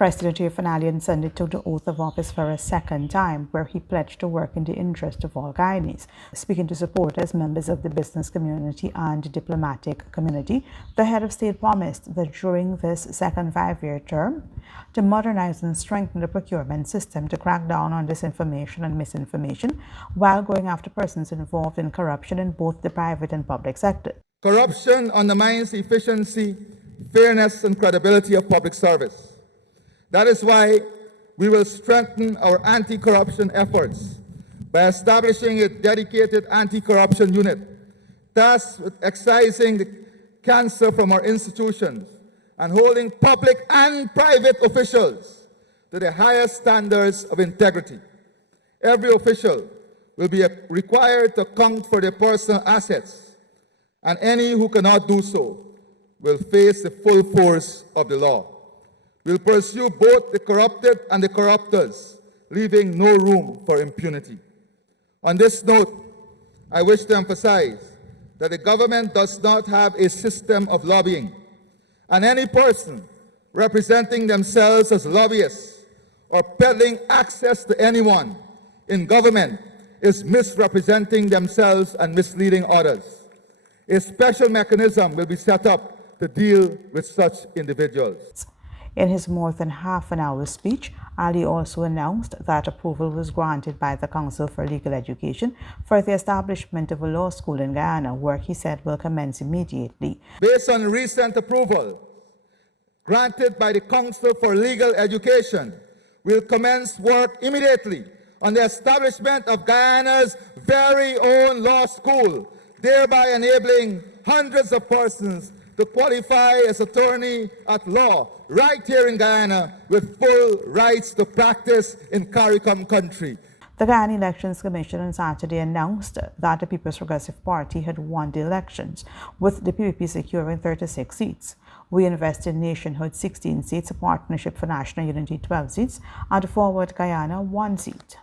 President Irfaan Ali on Sunday took the oath of office for a second time, where he pledged to work in the interest of all Guyanese. Speaking to supporters, members of the business community and diplomatic community, the head of state promised that during this second five-year term, to modernize and strengthen the procurement system to crack down on disinformation and misinformation, while going after persons involved in corruption in both the private and public sector. Corruption undermines the efficiency, fairness, and credibility of public service. That is why we will strengthen our anti-corruption efforts by establishing a dedicated anti-corruption unit, tasked with excising the cancer from our institutions and holding public and private officials to the highest standards of integrity. Every official will be required to account for their personal assets, and any who cannot do so will face the full force of the law. We'll pursue both the corrupted and the corruptors, leaving no room for impunity. On this note, I wish to emphasize that the government does not have a system of lobbying, and any person representing themselves as lobbyists or peddling access to anyone in government is misrepresenting themselves and misleading others. A special mechanism will be set up to deal with such individuals. In his more than half-an-hour speech, Ali also announced that approval was granted by the Council for Legal Education for the establishment of a law school in Guyana, work he said will commence immediately. Based on recent approval granted by the Council for Legal Education, we'll commence work immediately on the establishment of Guyana's very own law school, thereby enabling hundreds of persons to qualify as attorney at law right here in Guyana with full rights to practice in CARICOM country. The Guyana Elections Commission on Saturday announced that the People's Progressive Party had won the elections, with the PPP securing 36 seats. We invested Nationhood 16 seats, a Partnership for National Unity 12 seats, and Forward Guyana 1 seat.